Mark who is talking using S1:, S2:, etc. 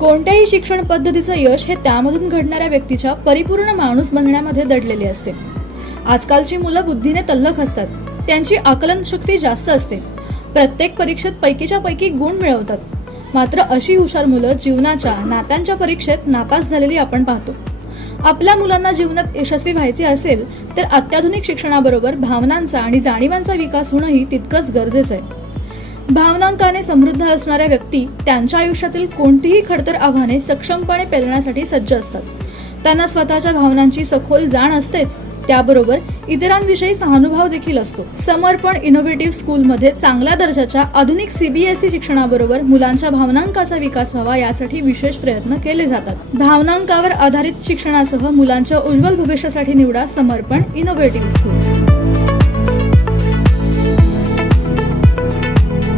S1: कोणत्याही शिक्षण पद्धतीचं यश हे त्यामधून घडणाऱ्या व्यक्तीच्या परिपूर्ण माणूस बनण्यामध्ये दडलेले असते. आजकालची मुलं बुद्धीने तल्लख असतात. त्यांची आकलन शक्ती जास्त असते. प्रत्येक परीक्षेत पैकीच्या पैकी गुण मिळवतात. मात्र अशी हुशार मुलं जीवनाच्या नात्यांच्या परीक्षेत नापास झालेली आपण पाहतो. आपल्या मुलांना जीवनात यशस्वी व्हायचे असेल तर अत्याधुनिक शिक्षणाबरोबर भावनांचा आणि जाणीवांचा विकास होणंही तितकंच गरजेचं आहे. भावनांकाने समृद्ध असणाऱ्या व्यक्ती त्यांच्या आयुष्यातील कोणतीही खडतर आव्हाने सक्षमपणे पेलण्यासाठी सज्ज असतात. त्यांना स्वतःच्या भावनांची सखोल जाण असतेच त्याबरोबर इतरांविषयी सहानुभाव देखील असतो. समर्पण इनोव्हेटिव्ह स्कूलमध्ये चांगल्या दर्जाच्या आधुनिक सीबीएसई शिक्षणाबरोबर मुलांच्या भावनांकाचा विकास व्हावा यासाठी विशेष प्रयत्न केले जातात. भावनांकावर आधारित शिक्षणासह मुलांच्या उज्ज्वल भविष्यासाठी निवडा समर्पण इनोव्हेटिव्ह स्कूल